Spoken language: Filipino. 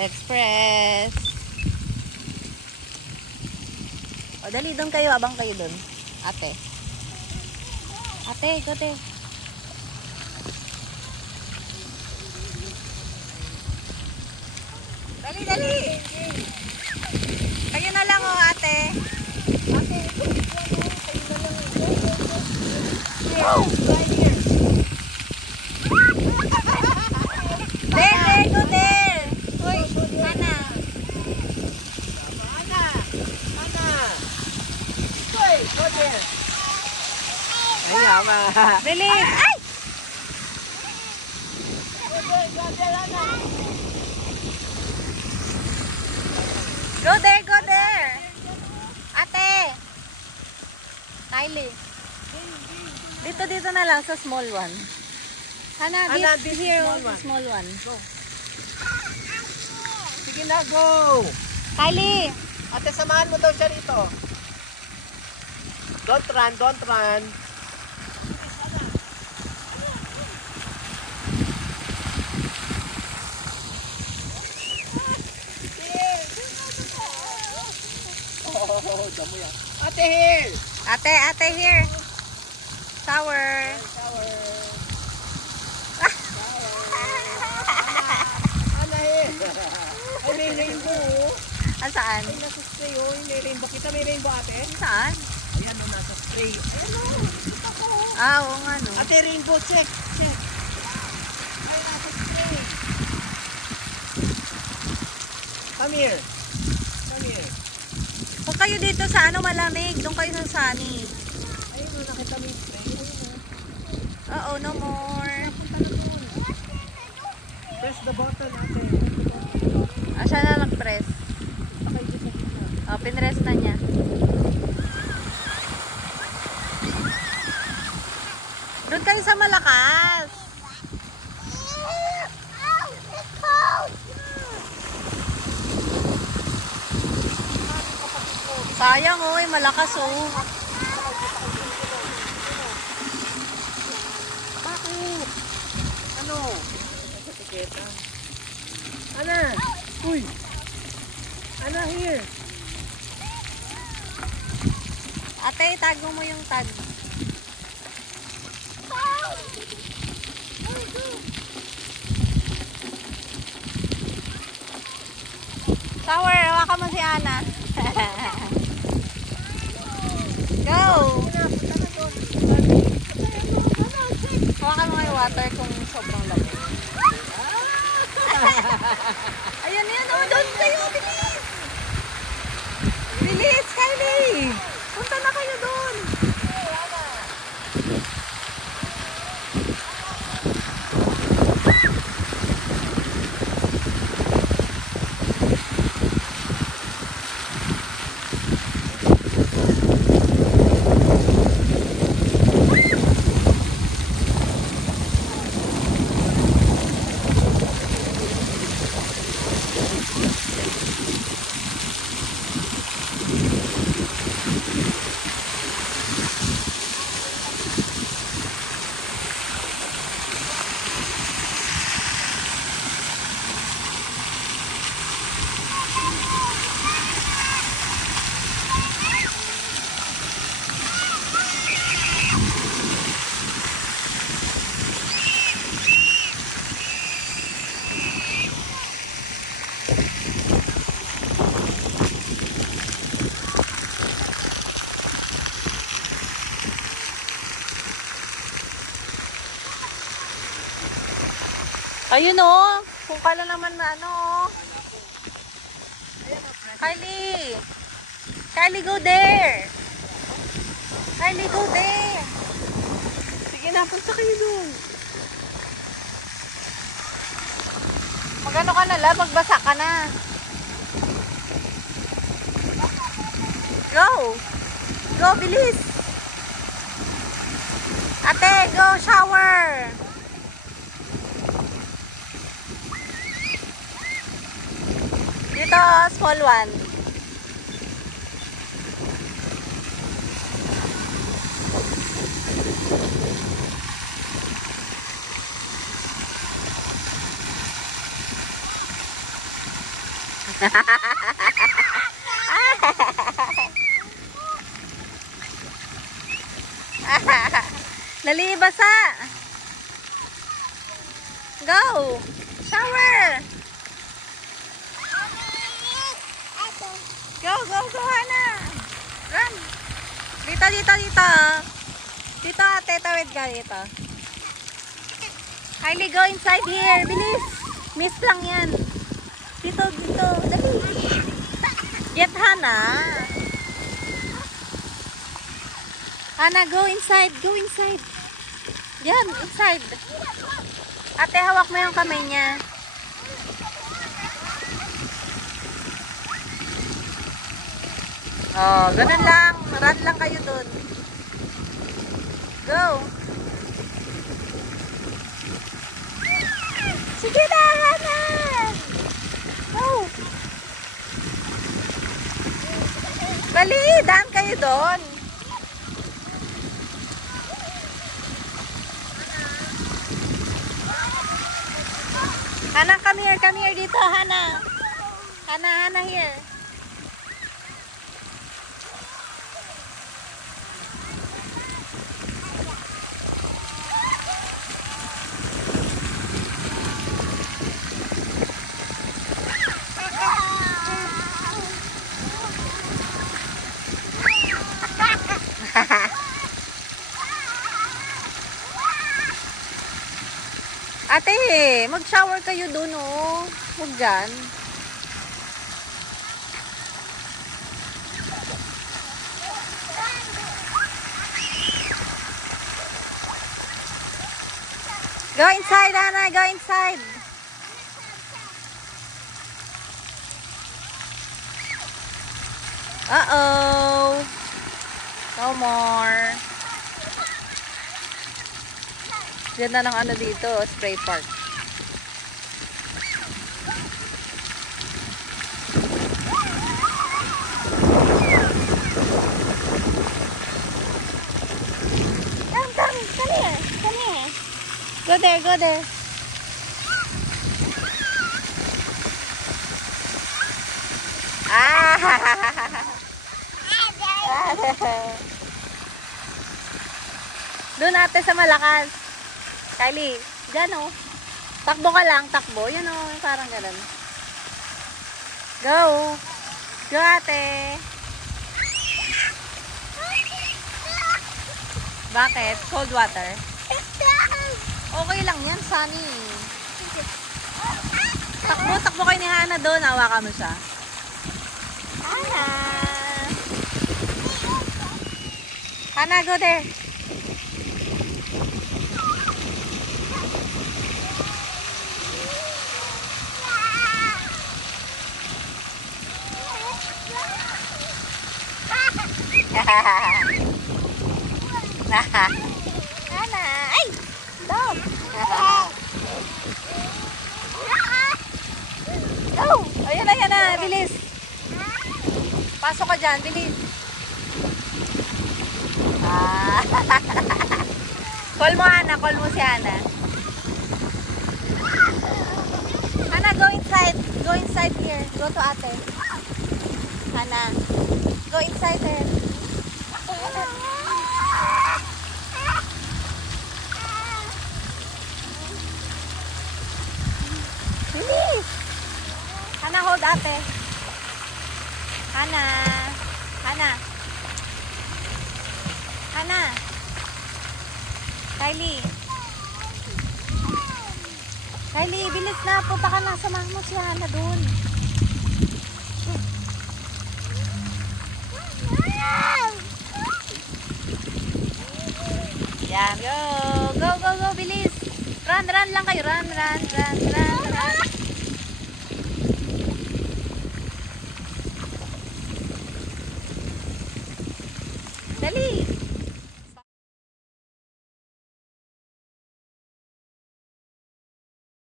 Express. O, dali doon kayo. Abang kayo doon. Ate. Ate, go te. Dali, dali. Kayo na lang o, ate. Ate, ito. Kayo na lang. Wow! Right here. There, go there. Uy, Hana. Hana. Hana. Uy, go there. Ayaw ma. Bilis. Ay! Go there, Hana. Go there, go there. Ate. Kylie. Dito na lang sa small one. Hana, this here, small one. Go. Sige na, go. Kylie. Ate, samahan mo daw siya rito. Don't run, don't run. Oh, damo yan. Ate, here. Ate, here. Shower. Shower. Ay, may rainbow. Saan? Ay, nasa spray oh. May rainbow. Kita may rainbow ate? Saan? Ayan o, nasa spray. Ayan o, kita ko. Ah, oo nga no. Ate, rainbow, check. Check. Ay, nasa spray. Come here. Come here. Huwag kayo dito sa ano malamig. Doon kayo sa sunny. Ayun o, nakita may spray. Oo, no more. Press the button ate. Ah, siya na lang press. Oh, pinress na niya. Doon kayo sa malakas. Sayang oh, malakas oh. Bakit? Ano? Sa tiketa. Ana! Uy! Ana, here! Ate, tago mo yung tag. Shower, hawakan mo si Ana. Go! Hawakan mo yung water kung sobrang lamig. Ayan yan, oh, doon kayo, bilis! Bilis, Kylie! Punta na kayo doon! Ayun oh, kung kala naman na ano oh. Kylie! Kylie, go there! Kylie, go there! Sige na, punta kayo doon. Magano ka na lang, magbasa ka na. Go! Go, bilis! Ate, go, shower! Dito, small one. Dali, basa. Go. Shower. Go, go, go, Hana. Run. Dito, dito, dito. Dito, ate. Tawid ka dito. Kylie, go inside here. Bilis. Miss lang yan. Dito, dito. Dali. Get Hana. Hana, go inside. Go inside. Yan, inside. Ate, hawak mo yung kamay niya. Oh, ganun lang. Run lang kayo dun. Go. Sige na, Hana. Go. Dali, daan kayo doon. Hana, come here dito, Hana. Hana here. Ate, mag-shower kayo doon, oh. Huwag dyan. Go inside, Hana. Go inside. Uh-oh. No more. Ganda ng ano dito, spray park. Come here. Go there, go there. Ah! Doon ate sa malakas. Kylie, dyan oh. Takbo ka lang, takbo. Yan oh, parang ganun. Go. Go ate. Bakit? Cold water? Okay lang yan, Sunny. Takbo, takbo kayo ni Hana doon. Hawakan mo siya. Hana. Hana, go there. Hana, ay! Stop! Go! Ayan na, bilis! Pasok ka dyan, bilis! Call mo Hana, call mo si Hana. Hana, go inside. Go inside here. Go to ate. Hana, go inside there. Bilis! Hana, hold ate. Hana. Hana. Hana. Kylie. Kylie, bilis na. Punta ka na. Samahan mo si Hana doon. Yan. Go. Go, go, go. Bilis. Run, run lang kayo. Run, run, run, run, run. Dali.